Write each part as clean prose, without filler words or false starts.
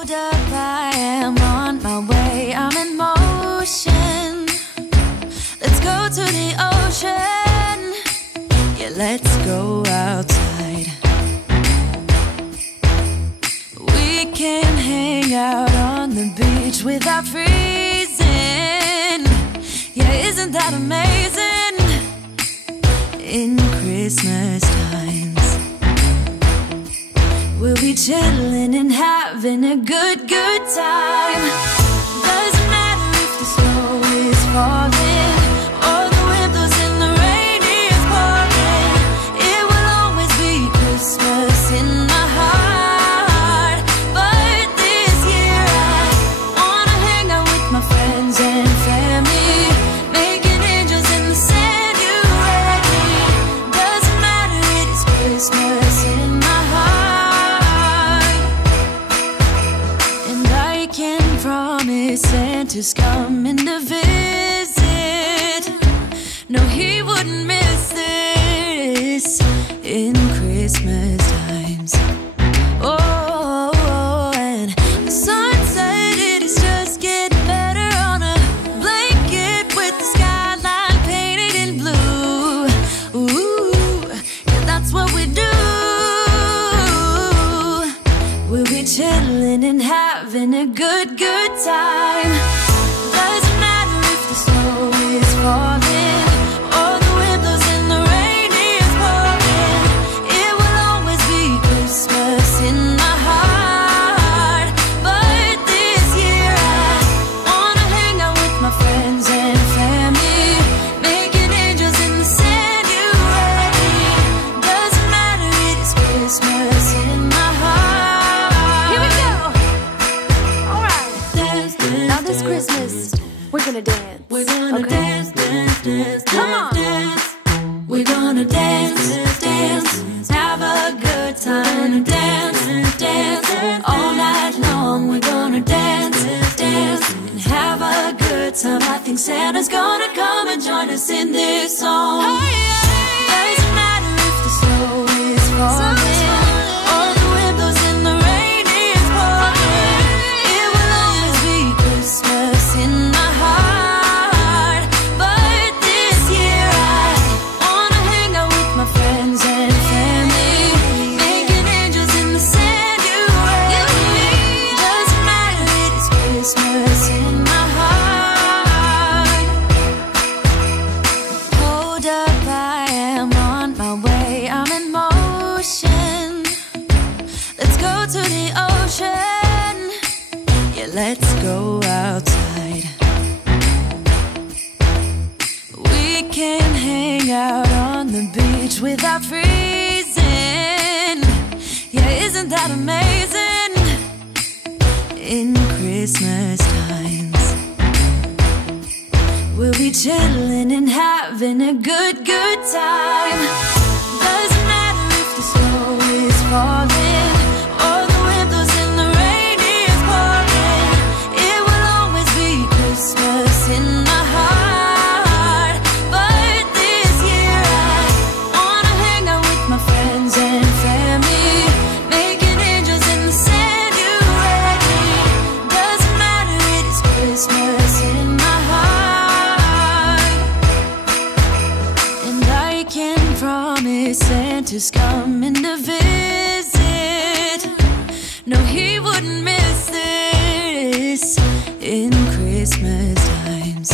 Hold up, I am on my way, I'm in motion. Let's go to the ocean. Yeah, let's go outside. We can hang out on the beach without freezing. Yeah, isn't that amazing? In Christmas times, we'll be chilling and having a good time. Doesn't matter if the snow is falling or the wind blows and the rain is pouring. It will always be Christmas in my heart. But this year I wanna hang out with my friends and family, making angels in the sand. You ready? Doesn't matter, it is Christmas in my heart. And I can promise Santa's coming to visit. No, he wouldn't miss this in Christmas times. Oh, and the sun said it is just getting better on a blanket with the skyline painted in blue. Ooh, yeah, that's what we do. We'll be chilling and having a good time. Doesn't matter if the snow is falling or the wind blows and the rain is pouring. It will always be Christmas in my heart. But this year I wanna hang out with my friends and family, making angels in the sand. You ready? Doesn't matter, it is Christmas in my heart. Here we go. All right. Dance, dance, now this Christmas, we're gonna dance. We're gonna dance, dance, dance, come on. Dance. We're gonna dance, dance, have a good time. Dance, dance, all night long. We're gonna dance, dance, and have a good time. I think Santa's gonna come and join us in this song. Doesn't matter if the snow is falling or the wind blows and the rain is pouring. It will always be Christmas in my heart. But this year I wanna hang out with my friends and family, making angels in the sand. You ready? Doesn't matter, it is Christmas in my heart. Hold up, I am on my way, I'm in motion. Let's go to the ocean. Yeah, let's go outside. We can hang out on the beach without freezing. Yeah, isn't that amazing? In Christmas times, we'll be chilling and having a good time. Doesn't matter if the snow is falling or the wind blows and the rain is pouring. It will always be Christmas in my heart. But this year I wanna hang out with my friends and family, making angels in the sand. You ready? Doesn't matter, it is Christmas in my heart. And I can promise Santa's coming to visit. No, he wouldn't miss this in Christmas times.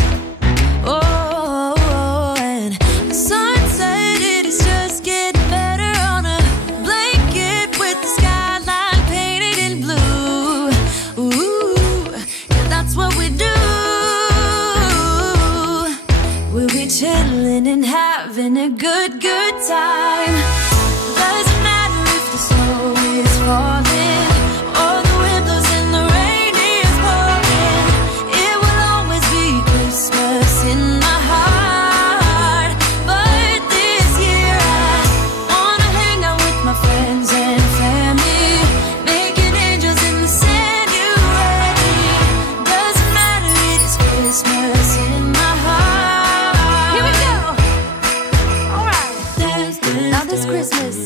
Oh, and the sun said it is just getting better on a blanket with the skyline painted in blue. Ooh, yeah, that's what we do. We'll be chilling and having a good time. Doesn't matter if the snow is falling or the wind blows and the rain is pouring. It will always be Christmas in my heart. But this year I wanna hang out with my friends and family, making angels in the sand. You ready? Doesn't matter, it is Christmas in my heart. Here we go. All right. Dance, dance, now this Christmas,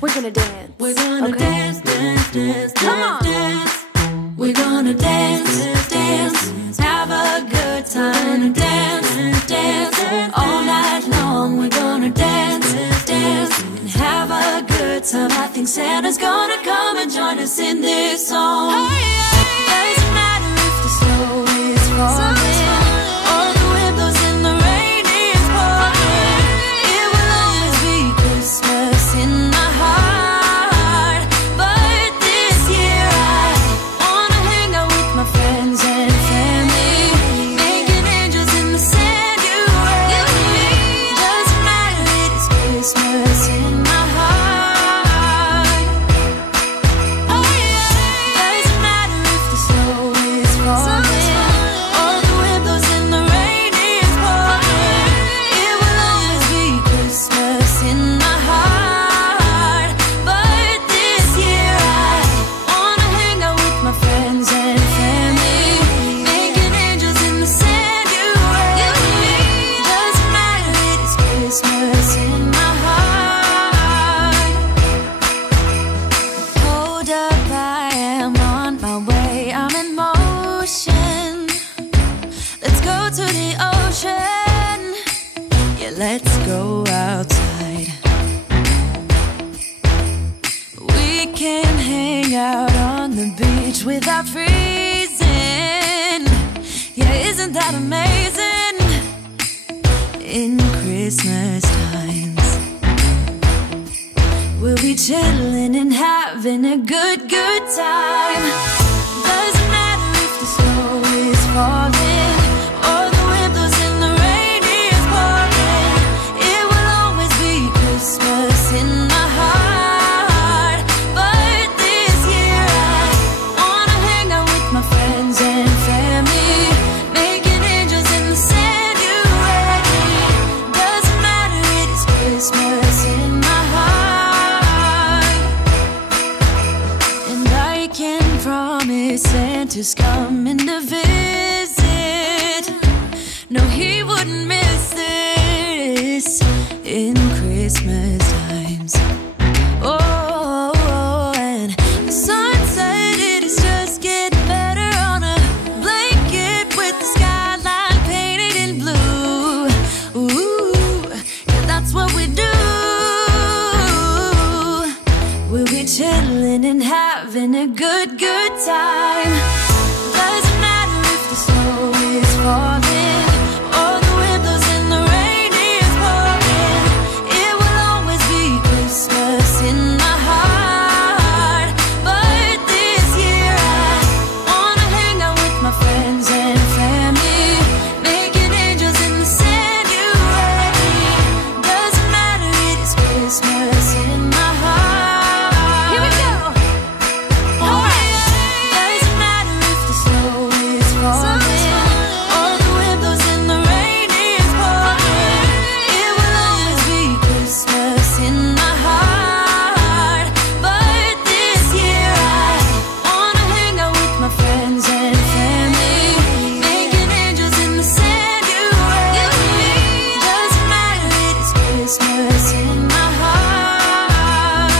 we're gonna dance. We're gonna dance, dance, dance, come on. Dance. We're gonna dance, dance, have a good time. Dance, dance, all night long. We're gonna dance, dance, and have a good time. I think Santa's gonna come and join us in this song. Doesn't matter if the snow is falling or the wind blows and the rain is pouring. It will always be Christmas in my heart. But this year I wanna hang out with my friends and family, making angels in the sand. You and me. Doesn't matter, it is Christmas in my heart. Oh yeah. Doesn't matter if the snow is falling or the wind blows and the rain is pouring. It will always be Christmas in my heart. But this year I wanna hang out with my friends and family, making angels in the sand. You and me. Doesn't matter, it is Christmas in my heart. Hold up, I am on my way. I'm in motion. Let's go to the ocean. Yeah, let's go outside. We can hang out on the beach without freezing. Yeah, isn't that amazing? In Christmas times, we'll be chilling and having a good time. Doesn't matter if the snow is falling or the wind blows and the rain is pouring. It will always be Christmas in my heart. But this year I wanna hang out with my friends and family, making angels in the sand. You and me. Doesn't matter, it is Christmas in my heart. And I can promise Santa's coming to visit. No, he wouldn't miss this in Christmas times. Oh, and the sun said it is just getting better on a blanket with the skyline painted in blue. Ooh, yeah, that's what we do. We'll be chilling and having a good time. Doesn't matter if the snow is falling or the wind blows and the rain is pouring. It will always be Christmas in my heart. But this year I wanna hang out with my friends and family, making angels in the sand. You and me. Doesn't matter, it is Christmas in my heart. Here we go. Oh yeah. Doesn't matter if the snow is falling or the wind blows and the rain is pouring. It will always be Christmas in my heart. But this year I wanna hang out with my friends and family, making angels in the sand. You and me. Doesn't matter, it is Christmas in my heart.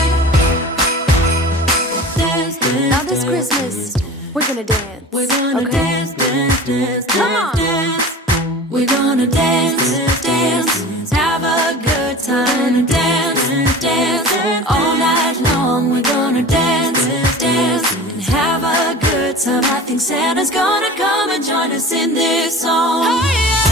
Dance, dance, Now this Christmas, we're gonna dance. we're gonna Okay. dance, dance, dance, Come on. dance. We're gonna dance, dance, have a good time. Dance, dance, all night long. We're gonna dance, dance, and have a good time. I think Santa's gonna come and join us in this song. Oh yeah.